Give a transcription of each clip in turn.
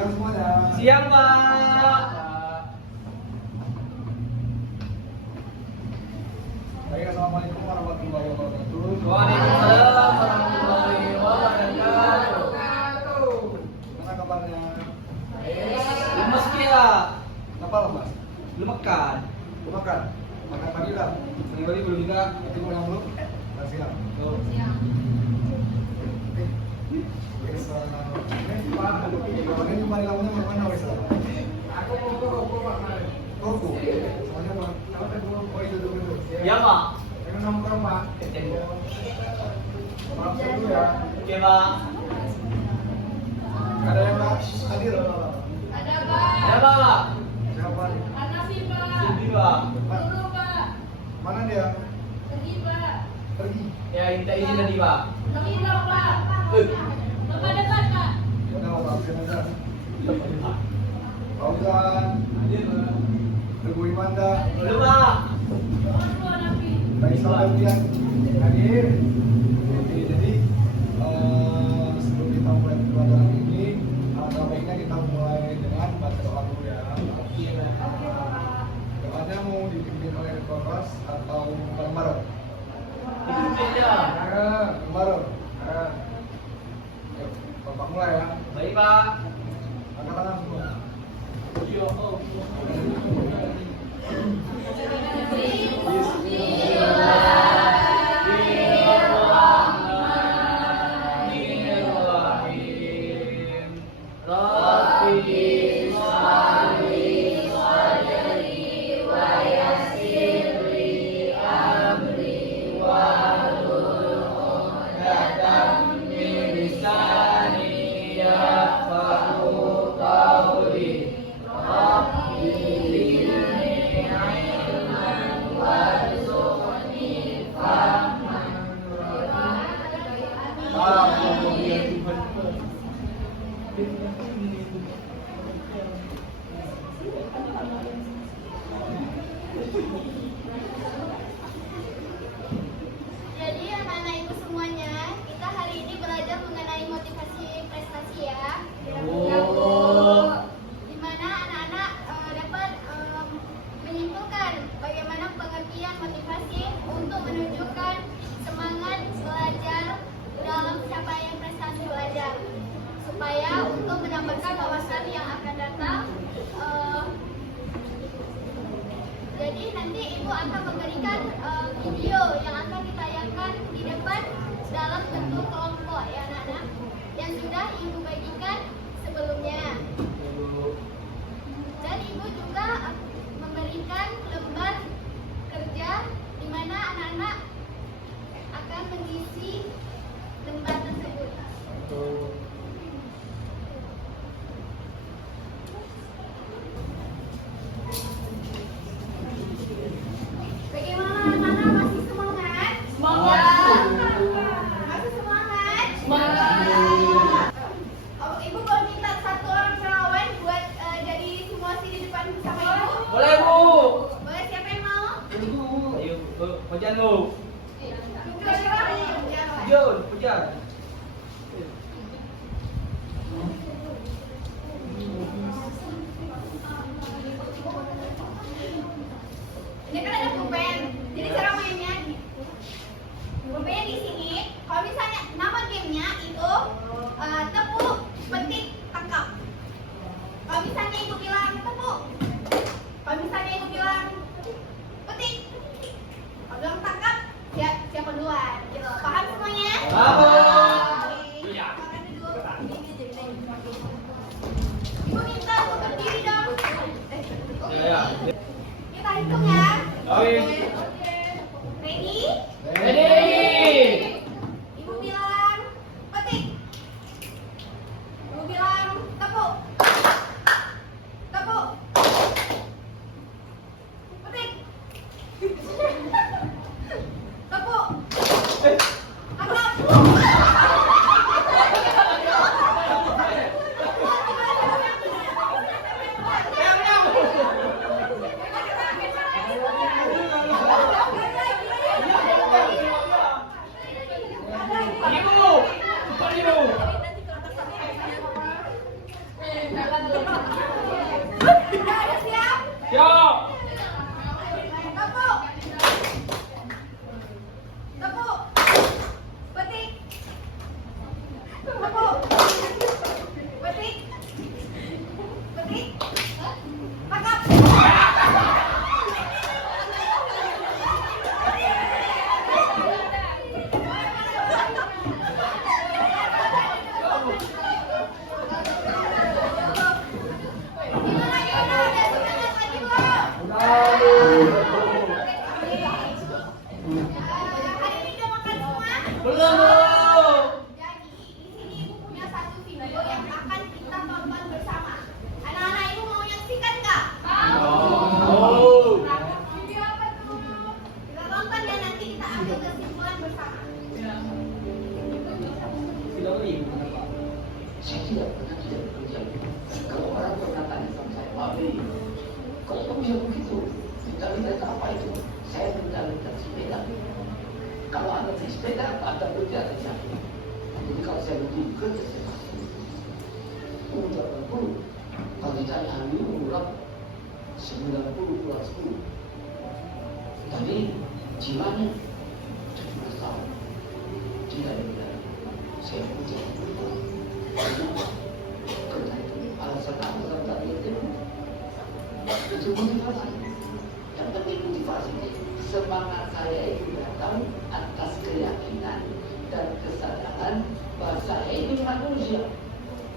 Siang semuanya. Siang, Pak. Baik, assalamualaikum warahmatullahi wabarakatuh. Waalaikumsalam warahmatullahi wabarakatuh. Gimana kabarnya? Lemes kia. Kenapa lemas? Belum makan. Belum makan? Makan pagi udah? Senang kali belum juga. Tapi mau yang belum? Udah siang. Tuh. Ini Pak, ini kembali kamunya mau mana wes? Aku mau koko Pak. Koko? Soalnya Pak, kalau ada koko itu dulu. Ya, Pak. Ini nongkrong Pak. Maaf dulu ya. Oke, Pak. Ada yang hadir? Ada Pak. Ya, Pak. Siapa nih? Hanafi Pak. Sini, Pak. Guru Pak. Mana dia? Pergi Pak. Pergi. Ya, minta izin tadi, Pak. Pergi dong Pak. Bapak depan Pak. Ya udah, mau absen aja. Fauzan, Teguh Imanda, Belum, Pak. Guru Hanafi. Faisal Febrian hadir. Jadi sebelum kita mulai pelajaran ini, alangkah baiknya kita mulai dengan baca doa dulu ya. Doanya mau dipimpin oleh Rektor Ras atau bareng-bareng? Ikutin ya. Bareng. Yuk, Bapak mulai ya. Baik, Pak. Angkat tangan semua. Yo, oh. Bismillahirrahmanirrahim. Rabbi sholli sadri wa yassirli amri wahlul 'uqdatam min lisani yafqahu qawli. Rabbi zidni ilman warzuqni fahman. Jadi anak-anak ibu semuanya, kita hari ini belajar mengenai motivasi prestasi ya. Oh. Di mana anak-anak dapat menyimpulkan bagaimana pengertian motivasi untuk menunjukkan semangat belajar dalam capaian prestasi belajar, supaya untuk mendapatkan wawasan yang akan datang. Jadi nanti ibu akan memberikan video yang akan ditayangkan di depan dalam bentuk kelompok ya anak-anak, yang sudah ibu bagikan sebelumnya. Dan ibu juga memberikan lembar kerja di mana anak-anak akan mengisi lembar tersebut. Bagaimana anak-anak, masih semangat? Semangat. Masih semangat? Semangat. Oh, ibu boleh minta satu orang relawan buat jadi simulasi di depan bersama ibu? Boleh, Bu. Boleh, siapa yang mau? Ayo, hujan lu. Ya. Jun, hujan. Ini kan ada pulpen, jadi cara mainnya pulpennya di sini. Kalau misalnya nama gamenya itu tepuk, petik, tangkap. Kalau misalnya ibu bilang tepuk, kalau misalnya ibu bilang petik, kalau bilang tangkap, ya siapa duluan? Gitu. Paham semuanya? Paham. Iya. Makan dulu. Ini jadi ibu minta untuk berdiri dong. Ya. Kita hitung ya. Oke. Ready? Ready. Ibu bilang petik. Ibu bilang tepuk. Tepuk. Petik. Tepuk. Tangkap. Ibu, cepat ibu. Aku. Petik. Petik. Tangkap. Gimana, ada semangat lagi, Bu? Hari ini udah makan semua? Belum, Bu. Jadi, di sini Ibu punya satu video yang akan kita tonton bersama. Anak-anak Ibu mau nyaksikan nggak? Oh. Video apa tuh? Kita tonton ya, nanti kita ambil kesimpulan bersama. Tidak boleh. Saya tidak pernah tidak bekerja. Kalau orang berkata sama saya, Pak Bey, kalau kamu bisa begitu, minta apa itu? Saya minta sepeda. Kalau Anda beli sepeda, Anda berarti ada siapa? Jadi kalau saya berhenti bekerja, saya pasti umur 80. Kalau ditanya hari ini umur berapa? 90 plus 10. Tapi jiwanya 17 tahun. Tidak ada. Saya bekerja. Karena itu alasan tadi itu motivasi. Yang penting motivasi semangat saya itu datang atas keyakinan dan kesadaran bahwa saya ini manusia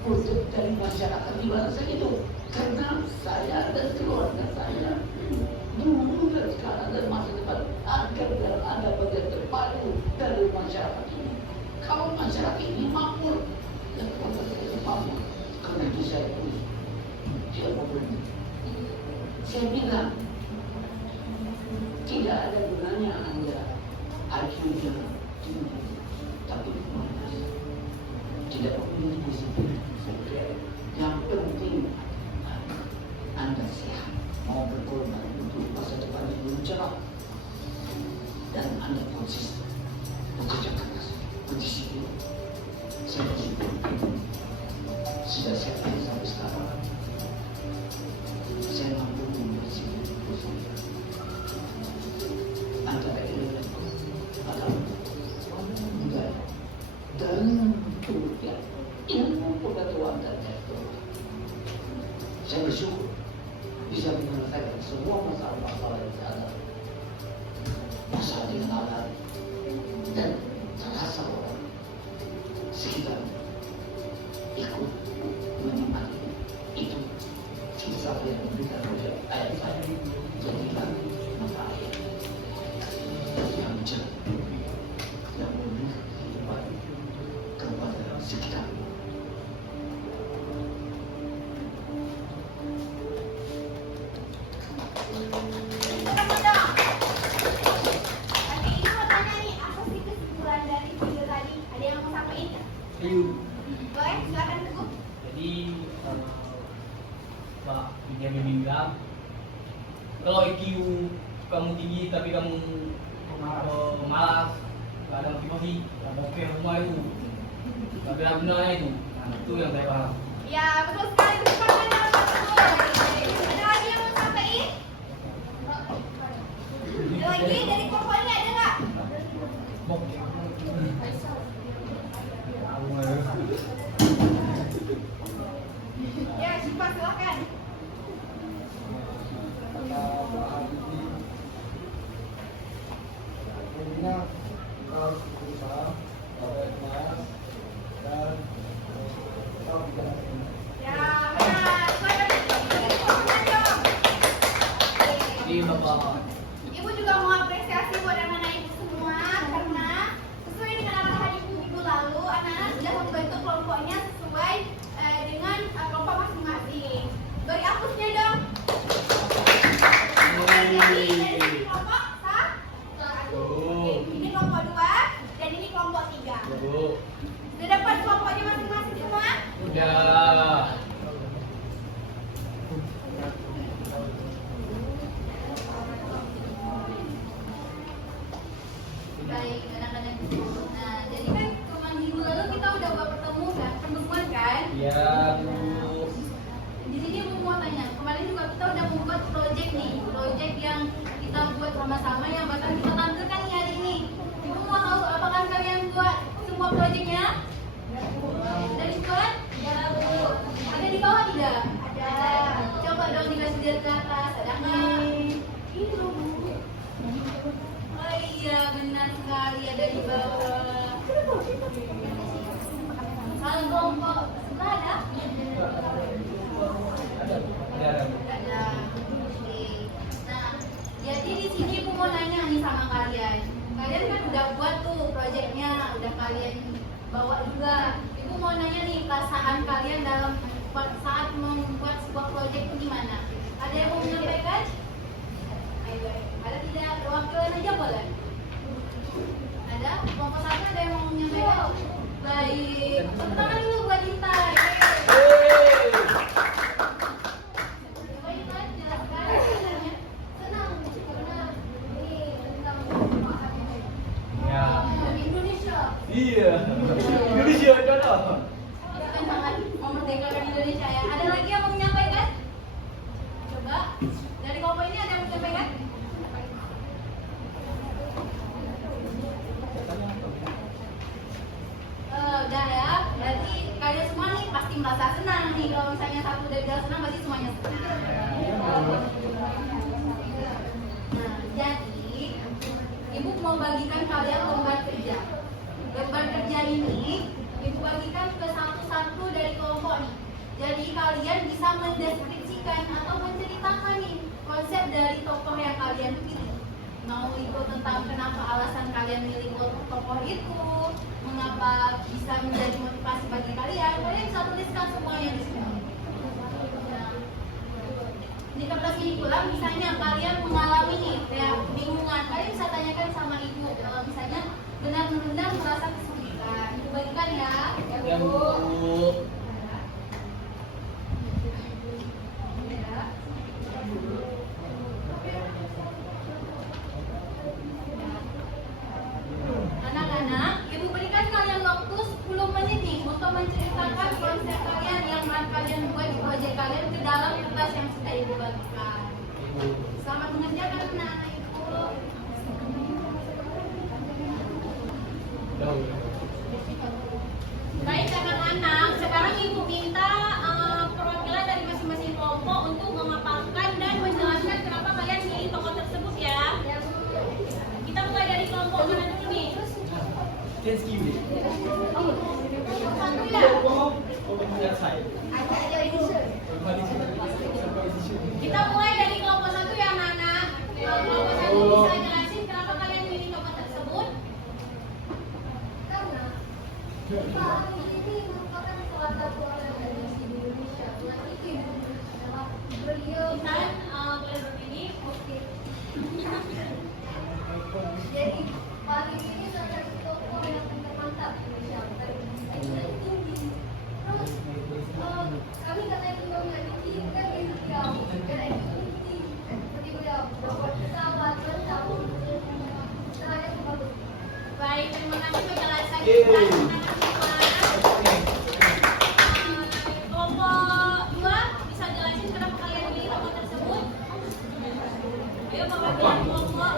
untuk dari masyarakat di bangsa itu. Karena saya dan keluarga saya dulu dan sekarang dan masa depan agar dan ada bagian terpadu dari masyarakat ini. Kalau masyarakat ini makmur dan keluarga saya makmur, karena itu saya pun tidak mau berhenti. Saya bilang tidak ada gunanya Anda IQ-nya tinggi, tapi malas, tidak memiliki disiplin. Yang penting Anda sehat, mau berkorban untuk masa depan yang cerah, dan Anda konsisten, bekerja keras, berdisiplin. Saya disiplin, sudah saya sampai sekarang. Saya mampu membersihkan diri saya. Antara ilmu atau budaya dan kemudian ilmu pengetahuan dan teknologi. Saya bersyukur bisa menyelesaikan semua masalah-masalah yang ada. Masalah dengan alat dan terasa orang sekitar ikut menikmati itu. Susah yang memberikan ujian ayat saya jadikan mata air yang jernih yang memberikan kehidupan kepada sekitar. Ketemu dong. Tapi ini mau tanya nih, apa sih kesimpulan dari video tadi? Ada yang mau sampaikan nggak? Ayo. Boleh, silakan Teguh. Jadi Pak Benjamin bilang kalau IQ kamu tinggi tapi kamu malas, gak ada motivasi, gak oke semua itu, gak ada gunanya itu. Nah, itu yang saya paham. Ya, betul sekali. Tepuk tangan untuk Teguh. Ada lagi yang mau sampaikan? Ada lagi dari kelompoknya ada nggak? Bok. Ya, Syifa silakan. Intinya kita harus berusaha, berkeras, dan kita bisa. Ya, benar. Silakan dari kelompoknya dong. Jadi Bapak Ibu juga mau apresiasi buat anak-anak ibu semua karena sesuai dengan arahan ibu minggu lalu, anak-anak sudah membentuk kelompoknya sesuai dengan kelompok masing-masing. Beri apusnya dong. Jadi ini kelompok satu, ini kelompok 2, dan ini kelompok 3. Bu. Sudah dapat kelompoknya masing-masing semua? Udah. Baik, anak-anak. Nah, jadi kan kemarin minggu lalu kita udah buat pertemuan kan? Iya, Bu. Di sini aku mau tanya, kemarin juga kita udah membuat project nih, project yang kita buat sama-sama yang bakal kita tampilkan nih hari ini. Ibu mau tahu apakah kalian buat semua projectnya? kelompok sebelah ada? Ada. Ada. Oke. Nah, jadi di sini Ibu mau nanya nih sama kalian. Kalian kan udah buat tuh proyeknya, udah kalian bawa juga. Ibu mau nanya nih perasaan kalian dalam saat membuat sebuah proyek itu gimana? Ada yang mau menyampaikan? Ayo, ada tidak? Perwakilan aja boleh. Ada? Kelompok satu ada yang mau menyampaikan? Baik. Tepuk tangan dulu buat Intan. Ya. Indonesia. Iya. Indonesia ada. Kita sangat memerdekakan Indonesia ya. Ada lagi yang mau menyampaikan? Coba dari kelompok ini ada yang menyampaikan? Udah ya. Berarti kalian semua nih pasti merasa senang nih. Kalau misalnya satu udah bilang senang, berarti semuanya senang. Nah, jadi Ibu mau bagikan kalian lembar kerja. Lembar kerja ini Ibu bagikan ke satu-satu dari kelompok nih. Jadi kalian bisa mendeskripsikan atau menceritakan nih konsep dari tokoh yang kalian pilih. Mau itu tentang kenapa alasan kalian milih tokoh itu, mengapa bisa menjadi motivasi bagi kalian. Kalian bisa tuliskan semuanya di sini. Di kertas ini pula misalnya kalian mengalami nih kayak bingungan, kalian bisa tanyakan sama ibu. Misalnya benar-benar merasa kesulitan, ibu bagikan ya. Ya, Bu. Anak-anak, ibu berikan kalian waktu 10 menit nih untuk menceritakan konsep kalian yang kalian buat di proyek kalian ke dalam kertas yang sudah ibu bagikan. Selamat mengerjakan anak-anak ibu. Baik anak-anak, sekarang ibu minta perwakilan dari masing-masing kelompok untuk memaparkan dan menjelaskan kenapa kalian pilih tokoh tersebut ya. Kita mulai dari kelompok mana dulu nih? Tenski. Kelompok satu ya. Kita mulai dari kelompok satu ya anak-anak. Kelompok satu bisa jelasin kenapa kalian pilih tokoh tersebut? Karena ini merupakan salah satu orang dari Indonesia. Selain itu adalah beliau dan boleh berdiri. Oke. Jadi paling ini salah satu tokoh yang termantap di Indonesia. Dari tinggi. Terus kami katanya juga memiliki kan beliau karena itu tinggi seperti beliau bawa pesawat bersama saya bagus. Baik, terima kasih penjelasannya. Kelompok 2 bisa jelasin kenapa kalian pilih tokoh tersebut? Ayo perwakilan kelompok.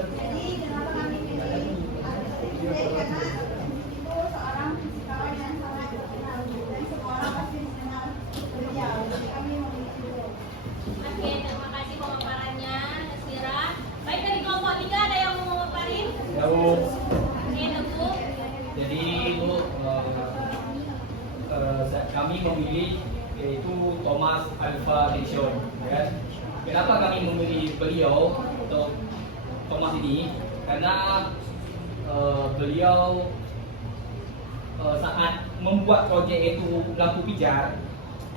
Jadi kenapa kami pilih karena itu seorang fisikawan yang sangat terkenal dan semua orang pasti mengenal beliau. Jadi kami memilih beliau. Oke, terima kasih pemaparannya, Nasira. Baik, dari kelompok 3 ada yang mau memaparin? Tahu. Oke, Teguh. Jadi Bu, kami memilih yaitu Thomas Alva Edison. Ya. Kenapa kami memilih beliau untuk Thomas ini? Karena beliau saat membuat proyek itu lampu pijar,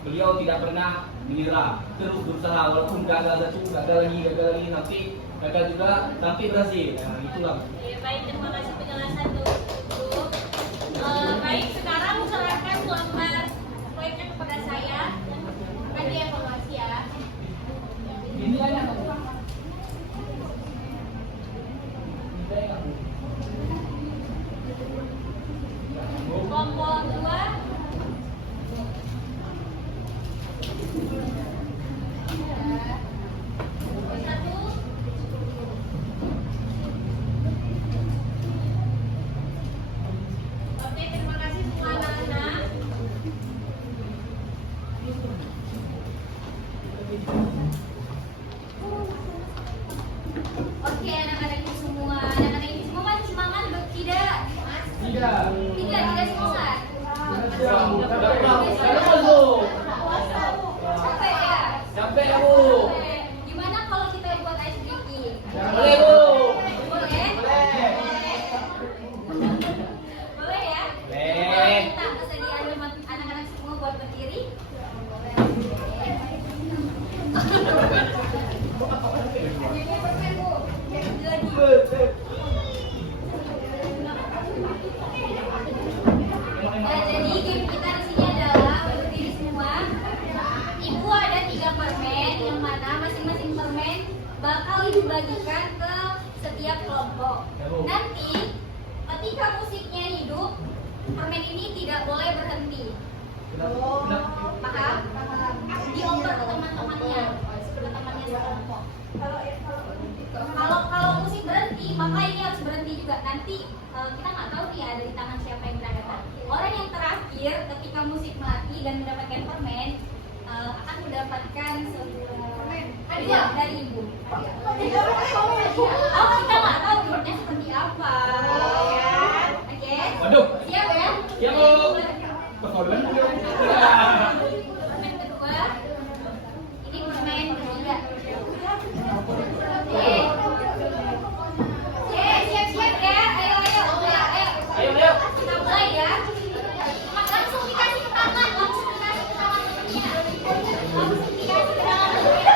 beliau tidak pernah menyerah, terus berusaha walaupun gagal lagi, nanti gagal juga, tapi berhasil. Nah, itulah. Oke, baik, terima kasih penjelasan tuh. Baik, sekarang serahkan lembar proyeknya kepada saya. Akan dievaluasi ya. Ini aja. Kelompok 2. Satu. Oke, terima kasih semua anak-anak. Tiga semua. Capek ya? Capek ya Bu. Gimana kalau kita buat ice breaking? Boleh Bu. Boleh? Boleh ya? Boleh. Kita kesediaan anak-anak semua buat berdiri. Nah, jadi game kita di sini adalah berdiri semua. Ibu ada 3 permen, yang mana masing-masing permen bakal dibagikan ke setiap kelompok. Nanti ketika musiknya hidup, permen ini tidak boleh berhenti. Paham? Dioper ke teman-temannya, teman-temannya sekelompok. Kalau musik berhenti, maka ini harus berhenti juga. Nanti kita nggak tahu nih ada di tangan siapa yang berangkatan. Orang yang terakhir ketika musik mati dan mendapatkan permen akan mendapatkan sebuah hadiah dari ibu. Oh, kita nggak tahu bentuknya seperti apa. Oke? Waduh. Siap ya? Siap, Bu. Permen kedua, ini permen ketiga. Oke. Siap ya. Ayo. Ayo. Kita mulai ya. Langsung dikasih ke tangan temennya. Langsung dikasih ke tangan temennya.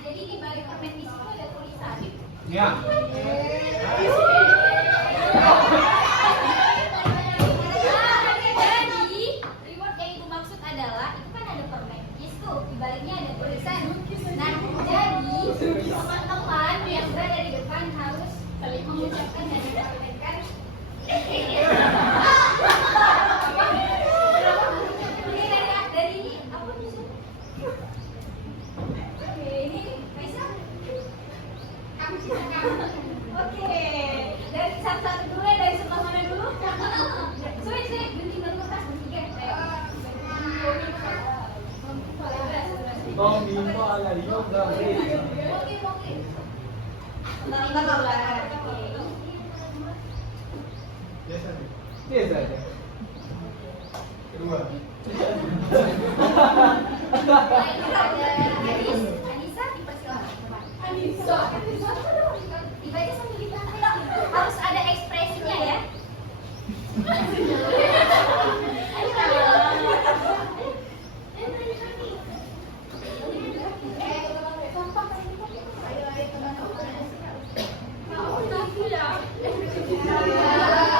Jadi di balik permen itu ada tulisan. Ya. Jadi reward yang ibu maksud adalah itu kan ada permen kiss tuh, di baliknya ada tulisan. Nah, jadi teman-teman yang berada di depan harus saling mengucapkan dan menyampaikan. Dari ini apa tulisan? Oke, ini Kaisa. Oke, dari satu-satu dulu ya, dari sebelah mana dulu? Sulit, gunting kertas bertiga. Biasa aja. Kedua. Anissa dipersilakan. Anissa. Dibaca sambil dipraktek. Harus ada ekspresinya ya.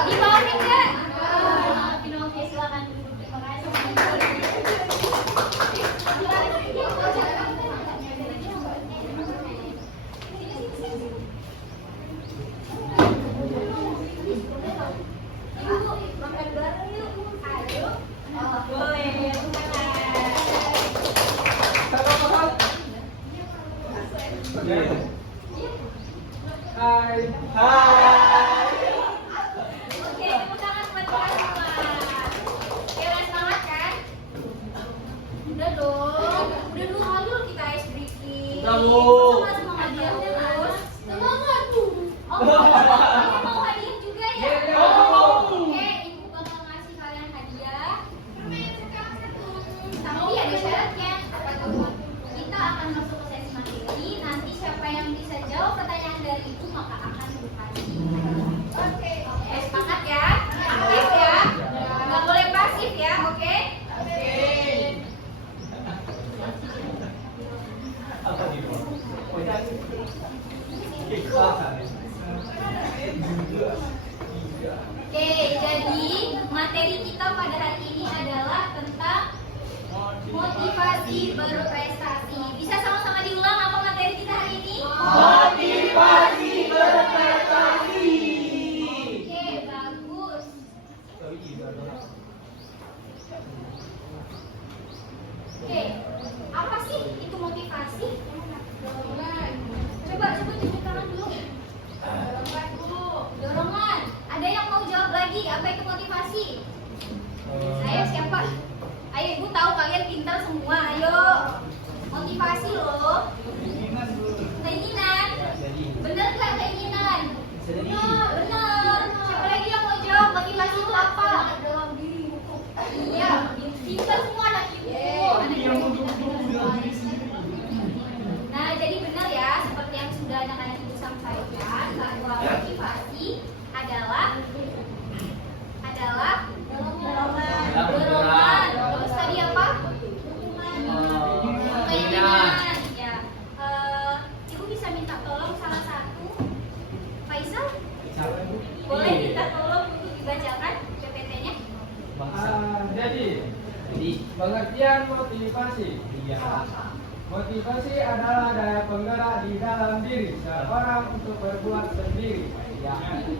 Dibawain nggak? Oke, silakan. Terima kasih. materi kita pada hari ini adalah tentang motivasi berprestasi. Bisa sama-sama diulang apa materi kita hari ini? Motivasi berprestasi. Oke, bagus. Oke, apa sih itu motivasi? Coba tunjuk tangan dulu. Dorongan dulu. Dorongan. Ada yang mau jawab lagi? Apa itu motivasi? Ayo siapa? Ayo ibu tahu kalian pintar semua. Ayo. Motivasi loh. Keinginan. Bener nggak keinginan? Bener. Siapa lagi yang mau jawab motivasi itu apa? Dalam diri. Iya. Pintar semua anak ibu. Nah, jadi benar ya, seperti yang sudah anak-anak ibu sampaikan bahwa motivasi adalah dorongan. Terus tadi apa? Keinginan. Ya. Ibu bisa minta tolong salah satu. Faisal? Boleh minta tolong untuk dibacakan PPT-nya? Jadi pengertian motivasi. Motivasi adalah daya penggerak di dalam diri seorang untuk berbuat sendiri.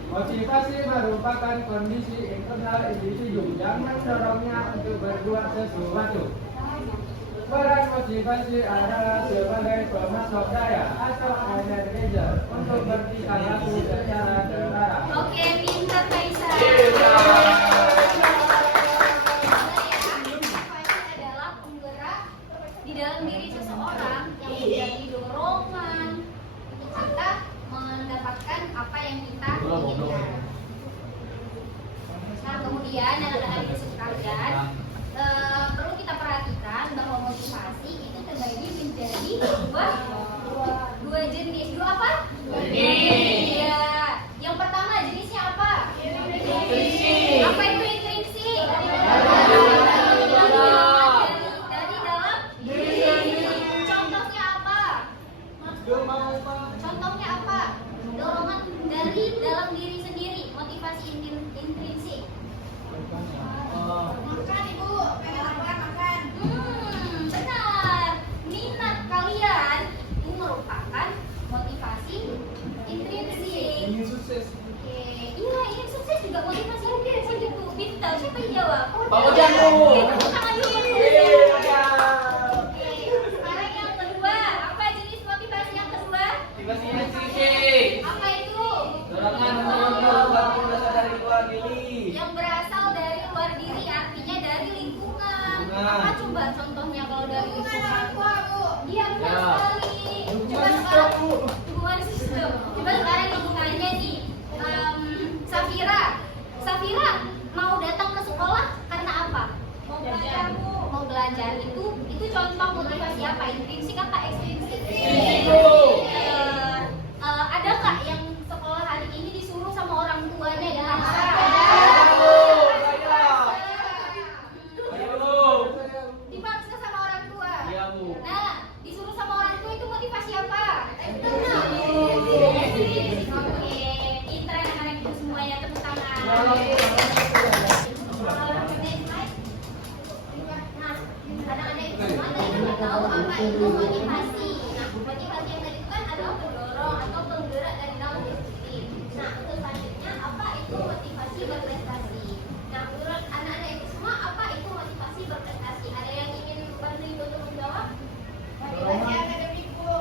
Motivasi merupakan kondisi internal individu yang mendorongnya untuk berbuat sesuatu. Peran motivasi adalah sebagai pemasok daya atau energizer untuk bertingkah laku secara terarah. Oke, pintar Faisal. Motivasi adalah penggerak di dalam diri seseorang yang menjadi dorongan untuk kita mendapatkan apa yang kita inginkan. Nah, kemudian anak-anak ibu sekalian, perlu kita perhatikan bahwa motivasi itu terbagi menjadi dua jenis. Dua apa? Jenis. Iya. Yang pertama jenisnya apa? Intrinsik. Apa itu intrinsik? Dari dalam diri. Contohnya apa? Contohnya apa? Dorongan dari dalam diri sendiri. Motivasi intrinsik. Makan ibu, pengen apa? Makan. Benar. Minat kalian itu merupakan motivasi intrinsik. Ingin sukses. Oke, iya ingin sukses juga motivasi intrinsik itu. Pintar, siapa yang jawab? Pak Ujangku. Tepuk tangan dulu. Oke, sekarang yang kedua. Apa jenis motivasi yang kedua? Motivasi intrinsik. Apa itu? Dorongan menuju baru berasal dari luar diri. Yang berasal dari luar diri, artinya dari lingkungan. Apa coba contohnya kalau dari lingkungan? Iya benar Ya. sekali. Coba sekarang hubungan sistem. Coba sekarang lingkungannya nih. Safira mau datang ke sekolah karena apa? Mau belajar Bu. Mau belajar itu contoh motivasi apa? Intrinsik apa ekstrinsik? Ada nggak yang sekolah hari ini disuruh sama orang tuanya ya? Dipaksa sama orang tua. Iya, Bu. Nah, disuruh sama orang tua itu motivasi apa? Oke, pintar anak-anak itu semuanya, tepuk tangan. Nah, anak-anak itu semua tadi sudah tahu apa itu motivasi. Nah, motivasi yang tadi itu kan adalah pendorong atau penggerak dari dalam diri sendiri. Nah, untuk selanjutnya apa itu motivasi berprestasi? Nah, menurut anak-anak itu semua apa itu motivasi berprestasi? Ada yang ingin bantu ibu untuk menjawab? Motivasi akademik Bu.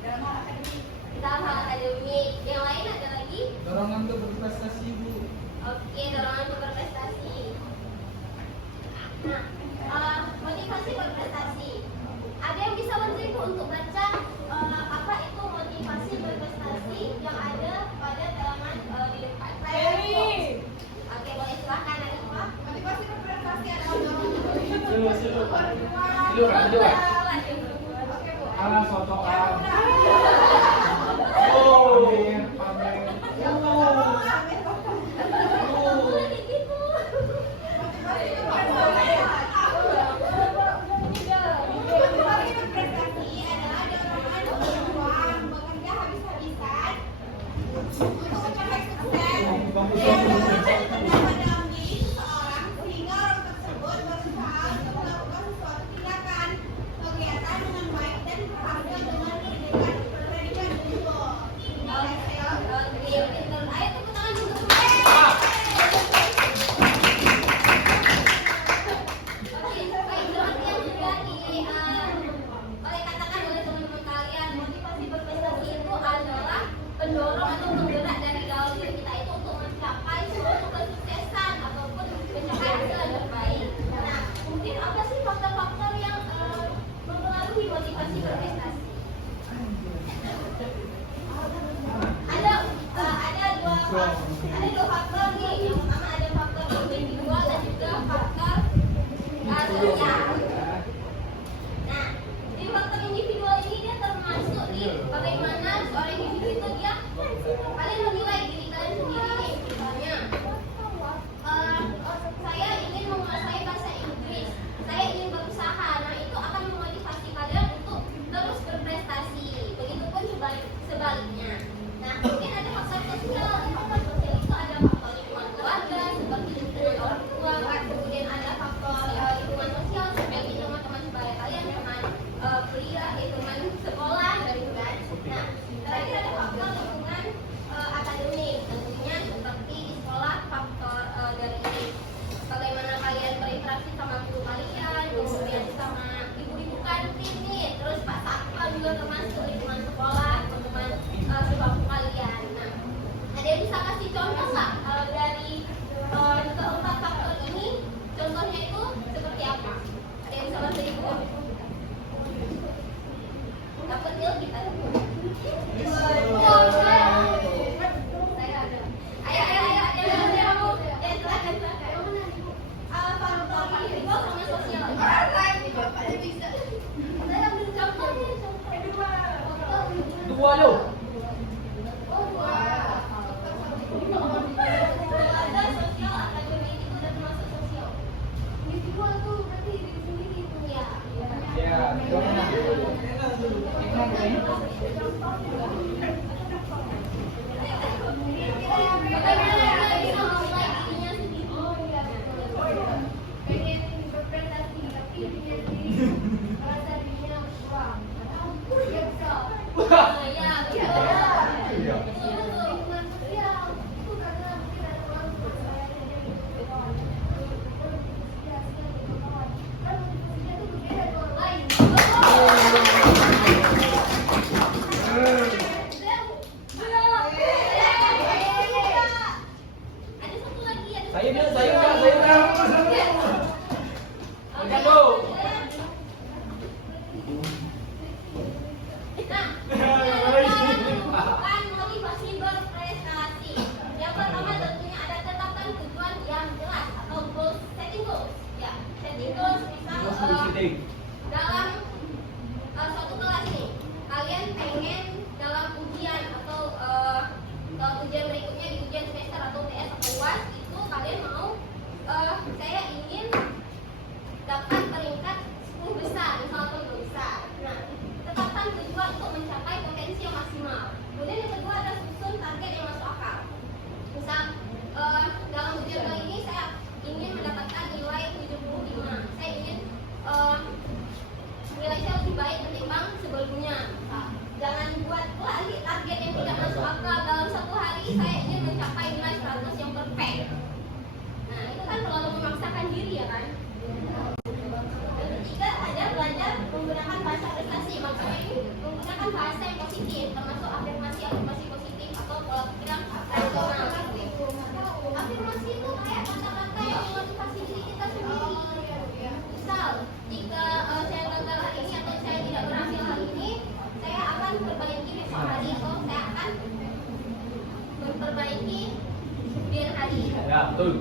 Dalam hal akademik. Dalam hal akademik. Yang lain ada lagi? Dorongan untuk berprestasi, Bu. Oke, dorongan untuk berprestasi. Nah, motivasi berprestasi. Ada yang bisa bantu ibu untuk baca apa itu motivasi berprestasi yang ada pada halaman di depan? Oke, boleh silakan Arifah. Motivasi berprestasi adalah dorongan. Alah sotokan. Untuk mencapai sukses, yang dalam diri seseorang dua faktor nih. Yang pertama ada faktor individual dan juga faktor sosial. Nah, di faktor individual ini dia termasuk nih bagaimana seorang individu itu dia kalian menilai diri kalian sendiri nih. Misalnya, saya ingin menguasai bahasa Inggris, saya ingin berusaha. Nah, itu akan memotivasi kalian untuk terus berprestasi. Begitupun sebaliknya. Nah, mungkin ada faktor sosial. Faktor sosial itu ada faktor lingkungan keluarga, seperti lingkungan orang tua. Kemudian ada faktor lingkungan sosial, seperti teman-teman sebaya kalian, teman kuliah, teman sekolah, gitu kan. Nah, terakhir ada faktor lingkungan akademik, tentunya seperti di sekolah faktor dari bagaimana kalian berinteraksi sama guru kalian, kemudian sama ibu-ibu kantin nih, terus Pak Satpam juga termasuk lingkungan sekolah, teman-teman sebangku kalian. Nah, ada yang bisa kasih contoh nggak dari keempat faktor ini? Contohnya itu seperti apa? Ada yang bisa bantu ibu? Dapat yuk kita. Dua lo. Ya, Saya bilang saya bilang. Makan dulu. Bukan motivasi berprestasi. Yang pertama tentunya ada tetapkan tujuan yang jelas atau goals, setting goals. Ya, setting goals misal dalam suatu kelas nih, kalian pengen dalam ujian atau ujian berikutnya di ujian semester atau TS atau UAS itu kalian mau saya ingin dapat peringkat 10 besar, misal atau 2 besar. Nah, tetapkan tujuan untuk mencapai potensi yang maksimal. Kemudian yang kedua ada susun target yang masuk akal. Misal dalam ujian kali ini saya ingin mendapatkan nilai 75. Saya ingin nilai saya lebih baik ketimbang sebelumnya. Nah, jangan buat lagi target yang tidak masuk akal. Dalam satu hari saya ingin mencapai nilai 100 yang perfect. Nah, itu kan terlalu memaksakan diri ya kan. Yang ketiga ada belajar menggunakan bahasa prestasi. Maksudnya ini menggunakan bahasa yang positif, termasuk afirmasi positif atau pola pikir yang rasional. Afirmasi itu kayak kata-kata yang memotivasi diri kita sendiri. Misal, jika saya gagal hari ini atau saya tidak berhasil hari ini, saya akan perbaiki besok hari atau saya akan memperbaiki kemudian hari. Ya, betul.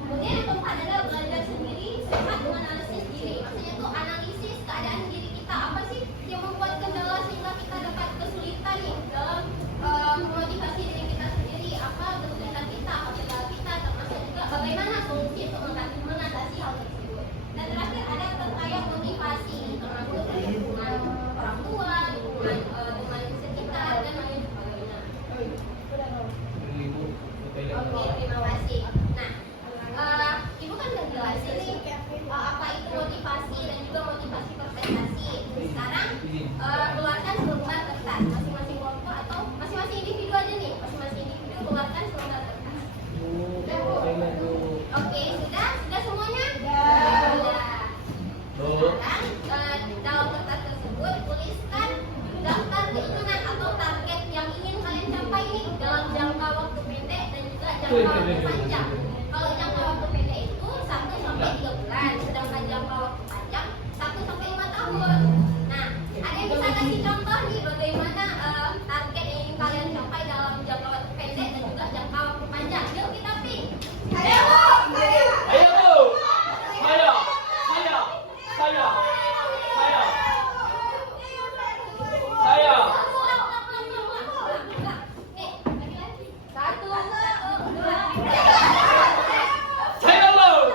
Kemudian yang keempat adalah belajar sendiri serta menganalisis diri. Maksudnya itu analisis keadaan diri kita. Apa sih yang membuat kendala sehingga kita dapat kesulitan nih dalam memotivasi diri kita sendiri. Apa kesulitan kita, apa kendala kita, termasuk juga bagaimana solusi untuk mengatasi hal tersebut. Dan terakhir ada terkait motivasi, termasuk dari hubungan orang tua, hubungan teman sekitar, dan lain sebagainya. Oke, terima kasih. Nah, Ibu kan udah jelasin nih apa itu motivasi dan juga motivasi berprestasi. Sekarang keluarkan selembar kertas masing-masing kelompok atau masing-masing individu aja nih. Masing-masing individu keluarkan selembar kertas. Oke, sudah semuanya? Sudah. Sekarang dalam kertas tersebut tuliskan daftar keinginan atau target yang ingin kalian capai nih dalam jangka waktu pendek dan juga jangka waktu panjang. Kalau jangka waktu pendek itu 1 sampai 3 bulan, sedangkan jangka waktu panjang 1 sampai 5 tahun. Nah, ada yang bisa kasih contoh nih bagaimana target yang ingin kalian capai dalam jangka waktu pendek dan juga jangka waktu panjang. Yuk Saya mau.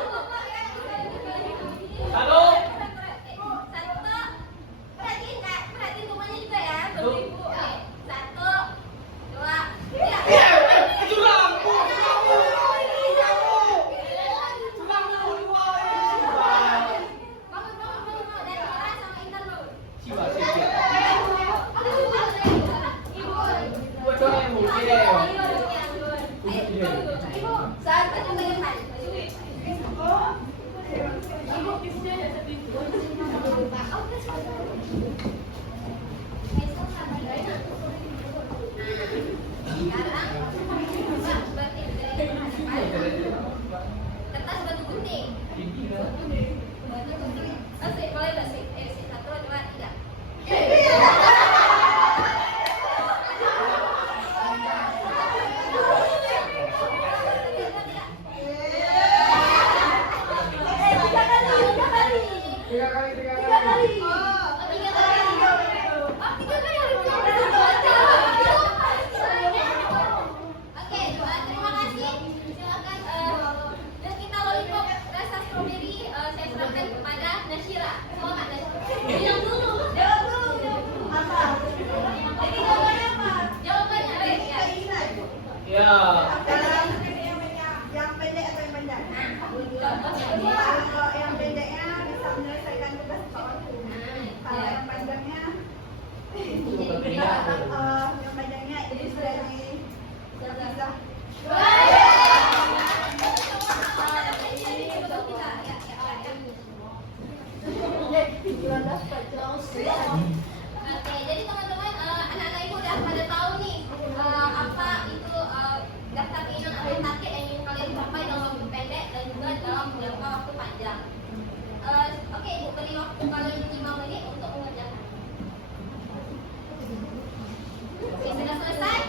Halo. Satu. Perhatiin Kak, perhatiin semuanya juga ya. Satu. Ibu. Oke. Satu, dua, tiga. Curang. Bangun. Dan Nora sama Intan dulu. Siapa sih? Ibu. Buat orang yang mungkin. Ibu, saat itu bagaimana? Sekarang, berarti kertas batu gunting. Batu gunting. Asik, boleh basi. Satu, dua, tiga. Tiga kali. Oke, terima kasih. Silakan dan kita lollipop rasa strawberry saya serahkan kepada Nashira. Selamat Nashira. Bilang dulu. Jawab dulu. Apa? Jadi jawabannya apa? Jawabannya baik ya. Ya. Yang pendek atau yang panjang? Nah, Kalau yang pendeknya bisa menyelesaikan tugas tepat waktu. Kalau yang panjangnya, yang panjangnya ini sudah bisa. Oke, jadi teman-teman, anak-anak ibu udah pada tahu nih apa itu daftar keinginan atau target yang ingin kalian capai dalam waktu pendek dan juga dalam jangka waktu panjang. Oke, ibu beri waktu kalian 5 menit untuk mengerjakan. Oke, sudah selesai?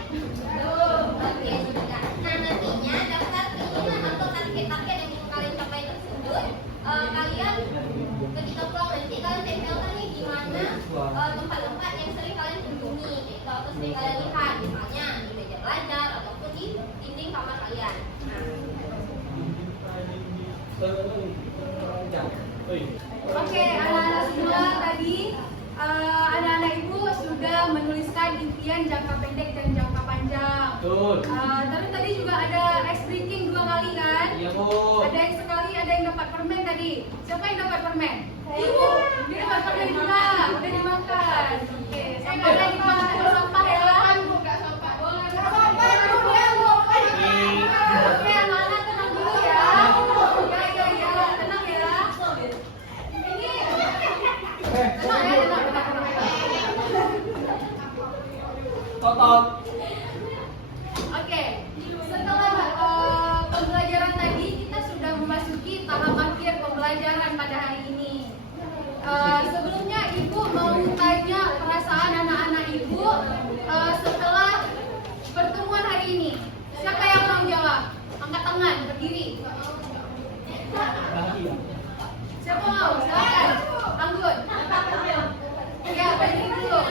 Oke, sudah. Nah, nantinya daftar keinginan atau target-target yang ingin kalian capai tersebut, kalian ketika pulang nanti kalian tempelkan nih di mana tempat-tempat yang sering kalian kunjungi gitu, atau sering kalian lihat, misalnya di meja belajar ataupun di dinding kamar kalian. Oke, anak-anak semua tadi anak-anak ibu sudah menuliskan impian jangka pendek dan jangka panjang. Betul. Terus tadi juga ada ice breaking 2 kali kan? Iya, Bu. Ada yang sekali, ada yang dapat permen tadi. Siapa yang dapat permen? Ibu. Dia dapat permen juga. Udah dimakan. Oke, sampai ada di sampah ya. Oke, anak-anak tenang dulu ya. Ya, tenang ya. Ini tenang ya, tenang. Totot. Oke, setelah pembelajaran tadi kita sudah memasuki tahap akhir pembelajaran pada hari ini. Sebelumnya ibu mau tanya perasaan anak-anak ibu setelah pertemuan hari ini. Siapa yang mau jawab? Angkat tangan, berdiri. Siapa mau? Silakan. Anggun. Ya, berdiri dulu.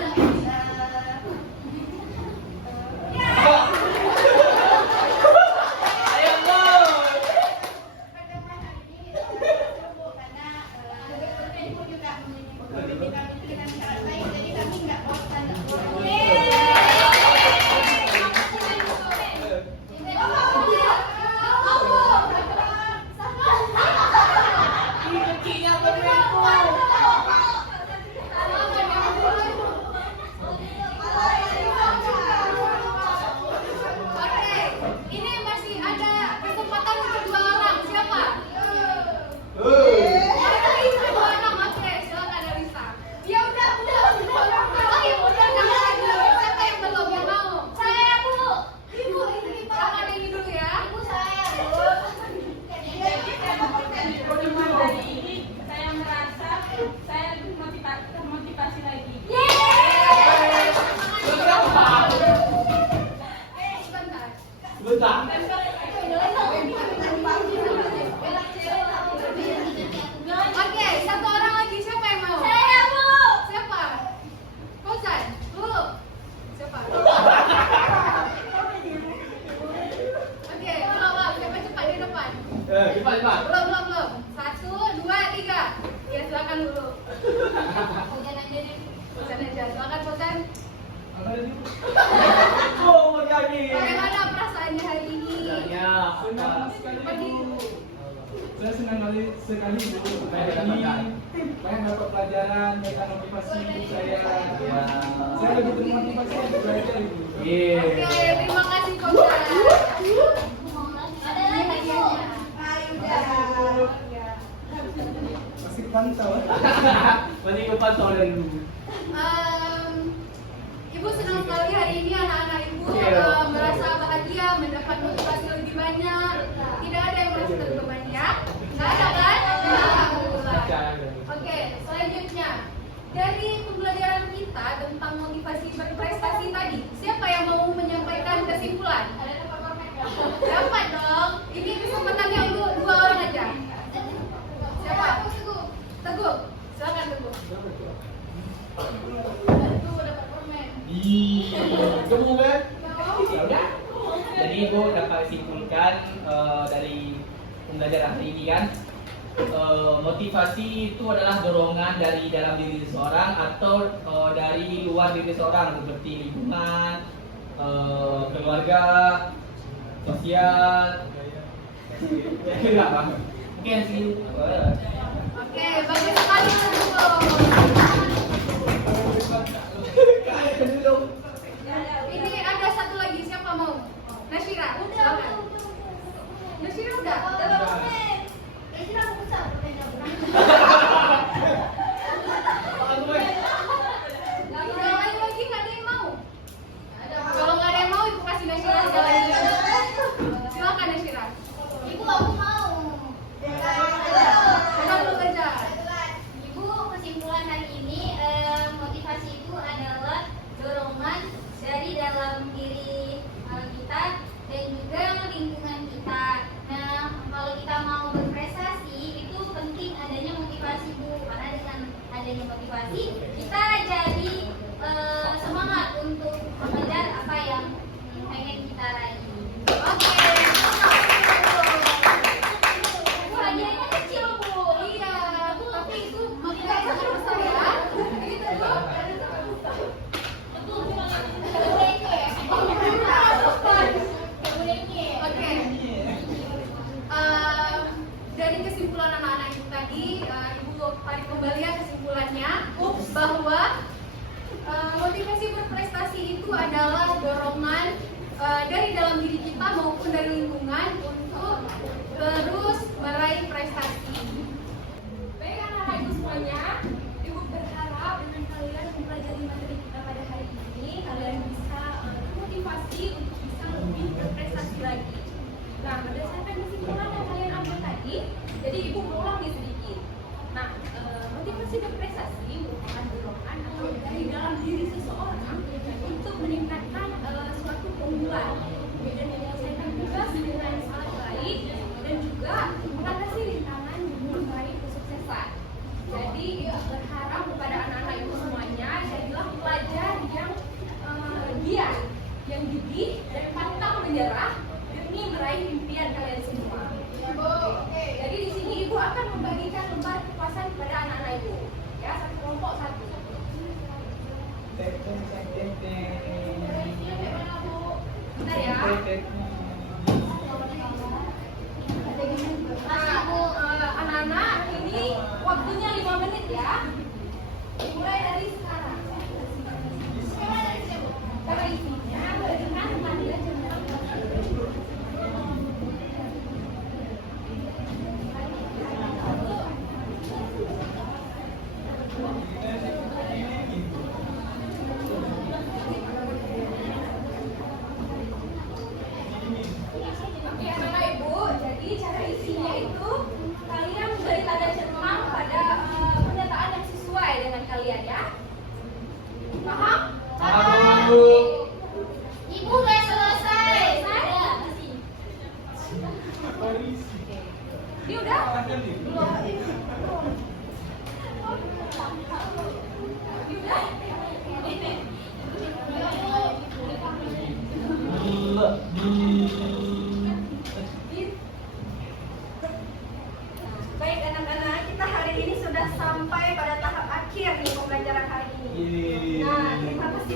Ayo, Bu. Cepat. Belum. 1, 2, 3. Ya silakan dulu. Hujan aja deh. Bosan aja. Silakan bosan. Oh, mau jadi. Bagaimana perasaannya hari ini? Ya, Senang sekali Bu. Saya senang sekali Bu. Hari ini banyak dapat pelajaran, banyak motivasi ibu saya. Saya lebih termotivasi untuk belajar Ibu. Iya. Oke, terima kasih bosan. Ada lagi Bu. Masih pantau. Masih kepantau dari dulu. Ibu senang sekali hari ini anak-anak ibu merasa bahagia, mendapat motivasi lebih banyak. Tidak ada yang merasa terbebani ya? Nggak ada kan? Alhamdulillah. Oke, selanjutnya dari pembelajaran kita tentang motivasi berprestasi tadi, siapa yang mau menyampaikan kesimpulan? Dapat dong. Ini kesempatannya untuk 2 orang aja. Siapa? Teguh. Silakan Teguh. Teguh dapat permen. Kamu kan? Jadi ibu dapat simpulkan dari pembelajaran hari ini kan, motivasi itu adalah dorongan dari dalam diri seseorang atau dari luar diri seseorang seperti lingkungan, keluarga, sosial. Mungkin sih. Oke, bagus sekali Teguh. Ini ada satu lagi, siapa mau? Nasyira, silakan. Nasyira udah. Udah lain lagi nggak ada yang mau? Kalau nggak ada yang mau, ibu kasih Nasyira aja lagi. Silakan Nasyira. Ibu aku mau. Ada dulu aja. Ibu, kesimpulan hari ini motivasi itu adalah dorongan dari dalam diri kita dan juga lingkungan kita. Nah, kalau kita mau berprestasi itu penting adanya motivasi Bu, karena dengan adanya motivasi kita jadi semangat untuk mengejar apa yang pengen kita raih. Oke. Bu, hadiahnya kecil Bu. Iya, tapi itu motivasi sangat besar ya. Ini Teguh. Oke. Dari kesimpulan anak-anak ibu tadi, ibu tarik kembali ya kesimpulannya bahwa motivasi berprestasi itu adalah dorongan dari dalam diri kita maupun dari lingkungan untuk terus meraih prestasi. Baik anak-anak ibu semuanya, ibu berharap dengan kalian mempelajari materi kita pada hari ini, kalian bisa termotivasi untuk bisa lebih berprestasi lagi. Nah, berdasarkan kesimpulan yang kalian ambil tadi, jadi ibu mengulangi sedikit. Nah, motivasi berprestasi merupakan dorongan atau dari dalam diri seseorang untuk meningkatkan suatu keunggulan dan menyelesaikan tugas dengan sangat baik dan juga mengatasi rintangan demi meraih kesuksesan. Jadi berharap kepada anak-anak ibu semuanya jadilah pelajar yang giat, yang gigih dan pantang menyerah demi meraih impian kalian semua. Jadi di sini ibu akan membagikan lembar kepuasan kepada anak-anak ibu. Ya, satu kelompok satu. Bentar ya. Nah, anak-anak ini waktunya 5 menit ya. Mulai dari sekarang. Karena isinya dengan panggilan jembatan. Oke anak ibu, jadi cara isinya itu kalian memberi tanda cermat pada pernyataan yang sesuai dengan kalian ya. Paham? Paham, Bu. Ibu udah selesai. Ini udah? Belum. Ini udah?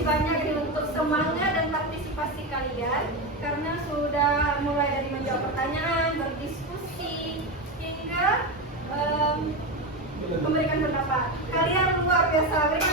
kasih banyak nih untuk semangat dan partisipasi kalian karena sudah mulai dari menjawab pertanyaan, berdiskusi hingga memberikan pendapat. Kalian luar biasa.